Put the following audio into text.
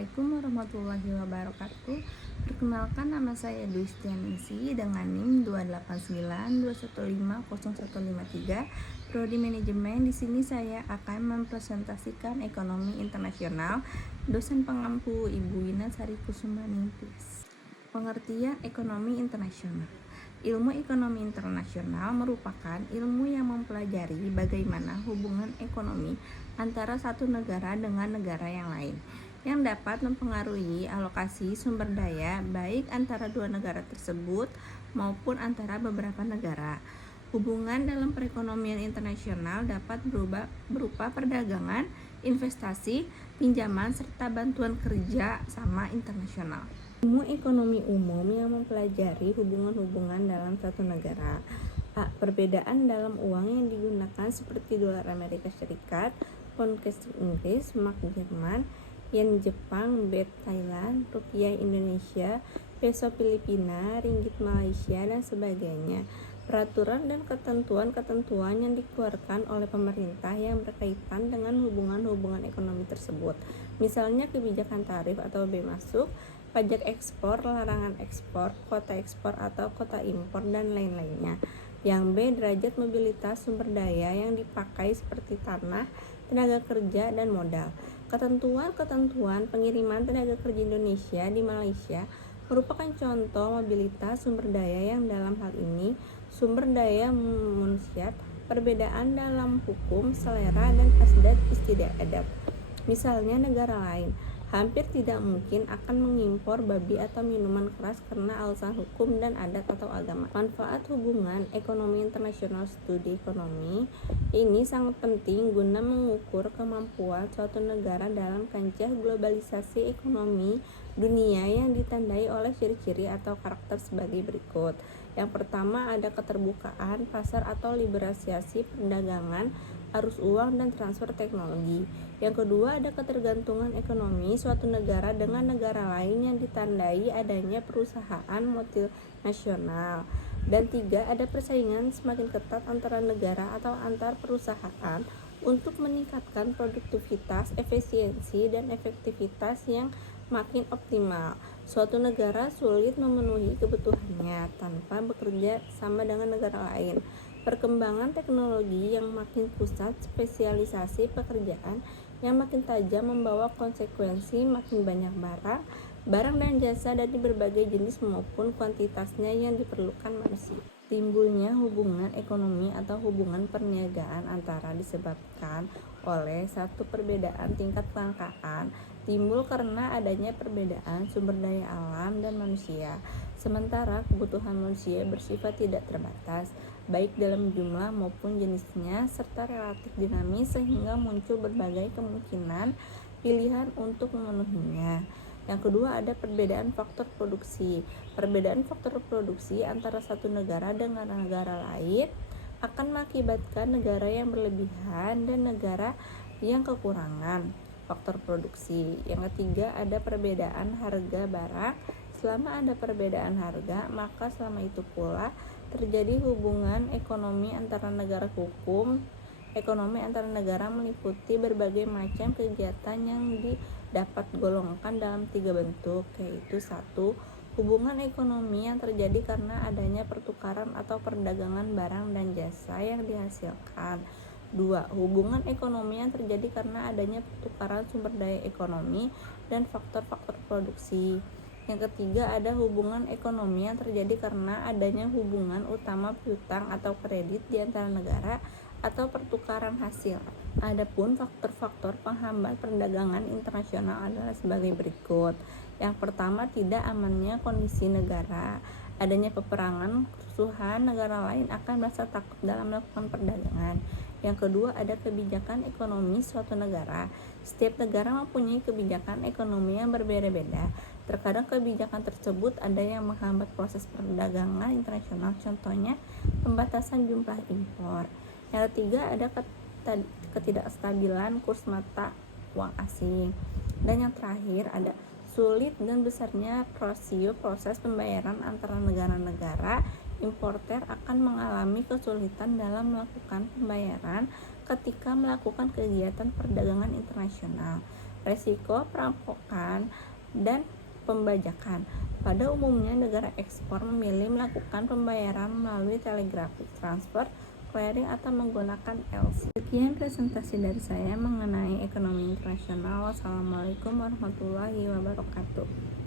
Assalamualaikum warahmatullahi wabarakatuh. Perkenalkan, nama saya Dwistianingsi dengan NIM 289215015. Prodi Manajemen. Di sini saya akan mempresentasikan ekonomi internasional. Dosen pengampu Ibu Wina Sari Kusumaningtis. Pengertian ekonomi internasional. Ilmu ekonomi internasional merupakan ilmu yang mempelajari bagaimana hubungan ekonomi antara satu negara dengan negara yang lain, yang dapat mempengaruhi alokasi sumber daya baik antara dua negara tersebut maupun antara beberapa negara. Hubungan dalam perekonomian internasional dapat berupa perdagangan, investasi, pinjaman, serta bantuan kerja sama internasional. Ilmu ekonomi umum yang mempelajari hubungan-hubungan dalam satu negara. A. Perbedaan dalam uang yang digunakan seperti dolar Amerika Serikat, pound Inggris, mark Jerman, yen Jepang, baht Thailand, rupiah Indonesia, peso Filipina, ringgit Malaysia, dan sebagainya. Peraturan dan ketentuan-ketentuan yang dikeluarkan oleh pemerintah yang berkaitan dengan hubungan-hubungan ekonomi tersebut. Misalnya kebijakan tarif atau bea masuk, pajak ekspor, larangan ekspor, kuota ekspor atau kuota impor, dan lain-lainnya. Yang B. Derajat mobilitas sumber daya yang dipakai seperti tanah, tenaga kerja, dan modal. Ketentuan-ketentuan pengiriman tenaga kerja Indonesia di Malaysia merupakan contoh mobilitas sumber daya yang dalam hal ini sumber daya manusia, perbedaan dalam hukum, selera, dan adat istiadat. Misalnya negara lain hampir tidak mungkin akan mengimpor babi atau minuman keras karena alasan hukum dan adat atau agama. Manfaat hubungan ekonomi internasional. Studi ekonomi ini sangat penting guna mengukur kemampuan suatu negara dalam kancah globalisasi ekonomi dunia yang ditandai oleh ciri-ciri atau karakter sebagai berikut. Yang pertama, ada keterbukaan pasar atau liberalisasi perdagangan, arus uang, dan transfer teknologi. Yang kedua, ada ketergantungan ekonomi suatu negara dengan negara lain yang ditandai adanya perusahaan multinasional. Dan tiga, ada persaingan semakin ketat antara negara atau antar perusahaan untuk meningkatkan produktivitas, efisiensi, dan efektivitas yang makin optimal. Suatu negara sulit memenuhi kebutuhannya tanpa bekerja sama dengan negara lain. Perkembangan teknologi yang makin pusat, spesialisasi pekerjaan yang makin tajam membawa konsekuensi makin banyak barang dan jasa dari berbagai jenis maupun kuantitasnya yang diperlukan manusia. Timbulnya hubungan ekonomi atau hubungan perniagaan antara disebabkan oleh satu perbedaan tingkat kelangkaan, timbul karena adanya perbedaan sumber daya alam dan manusia. Sementara kebutuhan manusia bersifat tidak terbatas, baik dalam jumlah maupun jenisnya, serta relatif dinamis sehingga muncul berbagai kemungkinan pilihan untuk memenuhinya. Yang kedua, ada perbedaan faktor produksi. Perbedaan faktor produksi antara satu negara dengan negara lain akan mengakibatkan negara yang berlebihan dan negara yang kekurangan faktor produksi. Yang ketiga, ada perbedaan harga barang. Selama ada perbedaan harga, maka selama itu pula terjadi hubungan ekonomi antara negara. Hukum ekonomi antara negara meliputi berbagai macam kegiatan yang dapat golongkan dalam tiga bentuk, yaitu 1. Hubungan ekonomi yang terjadi karena adanya pertukaran atau perdagangan barang dan jasa yang dihasilkan. 2. Hubungan ekonomi yang terjadi karena adanya pertukaran sumber daya ekonomi dan faktor-faktor produksi. Yang ketiga, ada hubungan ekonomi yang terjadi karena adanya hubungan utama piutang atau kredit di antara negara atau pertukaran hasil. Adapun faktor-faktor penghambat perdagangan internasional adalah sebagai berikut. Yang pertama, tidak amannya kondisi negara. Adanya peperangan, kerusuhan, negara lain akan merasa takut dalam melakukan perdagangan. Yang kedua, ada kebijakan ekonomi suatu negara. Setiap negara mempunyai kebijakan ekonomi yang berbeda-beda. Terkadang kebijakan tersebut ada yang menghambat proses perdagangan internasional, contohnya pembatasan jumlah impor. Yang ketiga, ada ketidakstabilan kurs mata uang asing. Dan yang terakhir, ada sulit dan besarnya rasio proses pembayaran antara negara-negara. Importer akan mengalami kesulitan dalam melakukan pembayaran ketika melakukan kegiatan perdagangan internasional. resiko perampokan, dan pembajakan. Pada umumnya, negara ekspor memilih melakukan pembayaran melalui telegraphic transfer, clearing, atau menggunakan LC. Sekian presentasi dari saya mengenai ekonomi internasional. Wassalamualaikum warahmatullahi wabarakatuh.